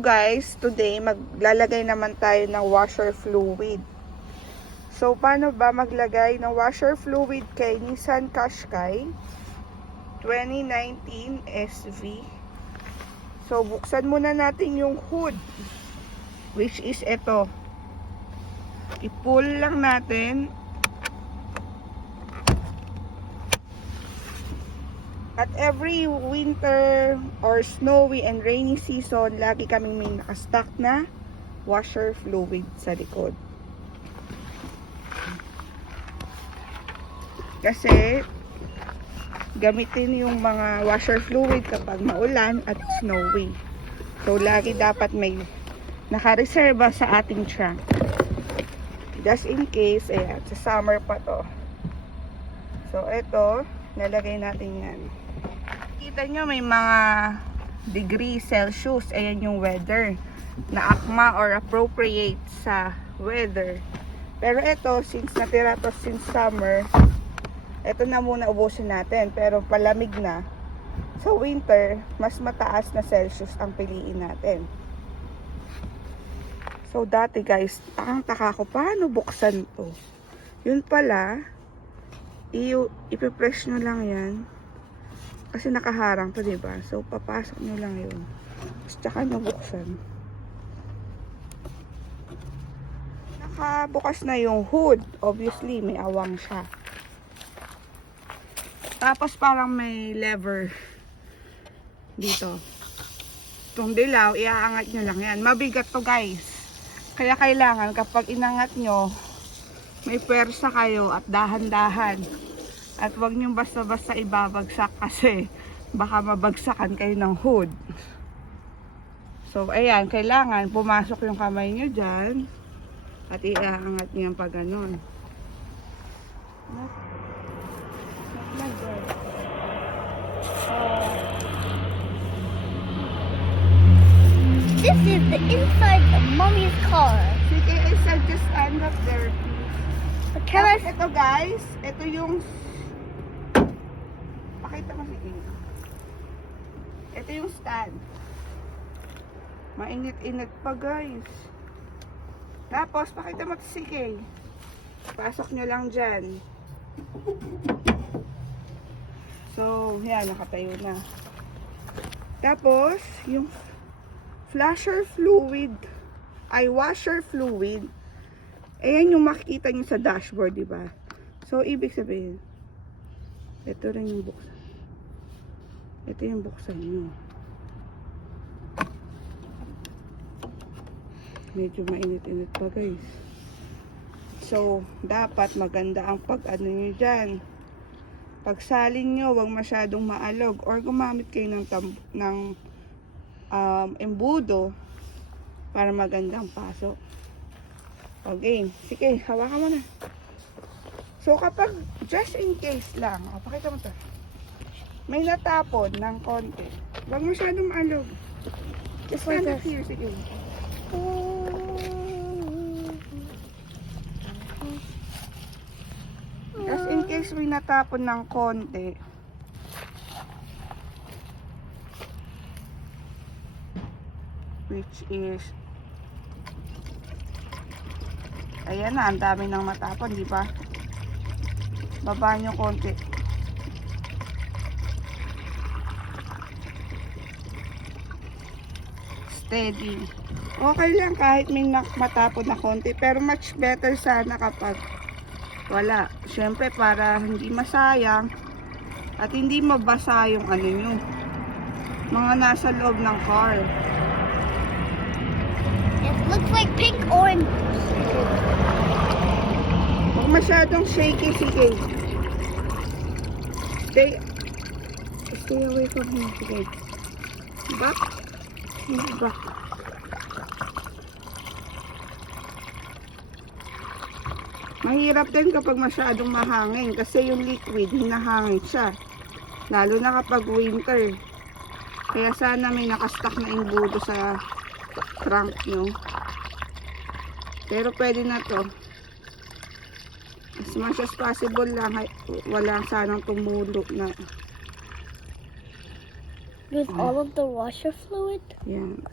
guys, today maglalagay naman tayo ng washer fluid. So paano ba maglagay ng washer fluid kay Nissan Qashqai 2019 SV? So buksan muna natin yung hood, which is ito. I-pull lang natin. At every winter or snowy and rainy season, lagi kaming may nakastock na washer fluid sa likod. Kasi gamitin yung mga washer fluid kapag maulan at snowy. So lagi dapat may nakareserba sa ating trunk. Just in case, ayan, sa summer pa to. So ito, nalagay natin yan. Kita nyo may mga degree Celsius. Ayan yung weather na akma or appropriate sa weather. Pero ito, since natira to since summer, ito na muna ubusin natin. Pero palamig na. Sa winter, mas mataas na Celsius ang piliin natin. So dati guys, takang-taka ko paano buksan to. Yun pala, ipipress nyo lang yan. Kasi nakaharang to, diba? So, papasok nyo lang yun. Tsaka nabuksan. Nakabukas na yung hood. Obviously, may awang siya. Tapos, parang may lever dito. Itong dilaw, iaangat nyo lang yan. Mabigat to, guys. Kaya kailangan, kapag inangat nyo, may pwersa kayo at dahan-dahan. At huwag nyo basta-basta ibabagsak kasi baka mabagsakan kayo ng hood. So, ayan, kailangan pumasok yung kamay nyo dyan at iaangat nyo yung pag ganon. This is the inside of Mommy's car. Sige, I said just stand up there. But can I... Ito guys, ito yung pakita mo sige. Ito yung stand. Mainit-init pa guys. Tapos pakita mo sige. Pasok nyo lang dyan. So, yan, nakatayo na. Tapos, yung flasher fluid, ay washer fluid, ayan yung makikita nyo sa dashboard, diba? So, ibig sabihin, ito rin yung buksan. Ito yung buksan nyo. Medyo mainit-init pa, guys. So, dapat maganda ang pag-ano nyo dyan. Pagsalin nyo, huwag masyadong maalog. Or gumamit kayo ng embudo para magandang pasok. Okay, sige, hawakan mo na. So, kapag just in case lang, pakita mo to. May natapon ng konti. Huwag masyadong maalog. Just stand up here, sige. Just in case may natapon ng konti. Which is, ayan na, ang dami ng matapon, di ba? Baba nyo konti. Steady. Okay lang kahit may matapon na konti, pero much better sana kapag wala. Siyempre para hindi masayang at hindi mabasa yung ano nyo, mga nasa loob ng car. It looks like pink orange. Huwag masyadong shaky, sige. Stay away from him, sige. Back. Back. Mahirap din kapag masyadong mahangin kasi yung liquid, hinahangin siya. Lalo na kapag winter. Kaya sana may nakastock na embudo sa trunk nyo. Pero pwede na to. As much as possible lang, wala sanang tumulo na. With all of the washer fluid? Yan.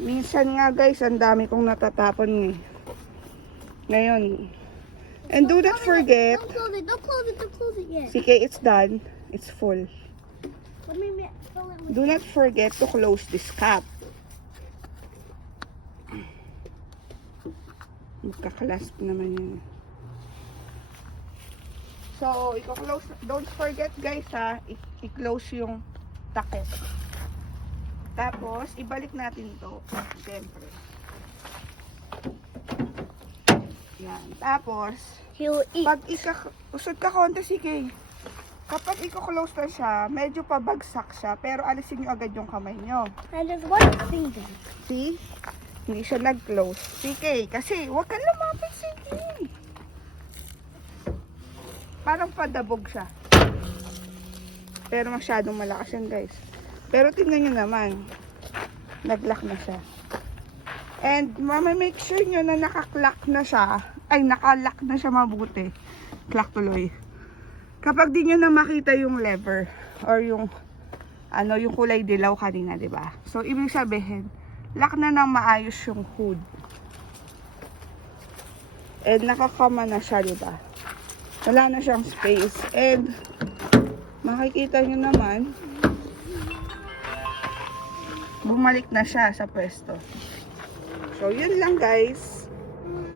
Minsan nga guys, ang dami kong natatapon eh. Ngayon. And do not forget, Don't close it. Don't close it. Don't close it yet. CK, it's done. It's full. Let me fill it with. Do not forget to close this cap. Magkaklasp naman yun. So, i-close, don't forget guys ha, i-close yung takip. Tapos, ibalik natin to. Siyempre. Yan. Tapos, He'll eat. pag usod ka konti, sige. Kapag i-close na siya, medyo pabagsak siya, pero alisin nyo agad yung kamay nyo. And there's one thing there. See? Hindi siya nag-close. CK, kasi huwag ka lumapit, CK. Parang padabog siya. Pero masyadong malakas yan, guys. Pero tingnan nyo naman. Nag-lock na siya. And make sure nyo na naka-clock na siya. Ay, naka-lock na siya mabuti. Clock tuloy. Kapag di nyo na makita yung lever or yung yung kulay dilaw kanina, 'di ba? So ibig sabihin, lock na ng maayos yung hood. And nakakama na siya, 'di ba? Wala na siyang space. And makikita nyo naman, bumalik na siya sa pwesto. So yun lang guys.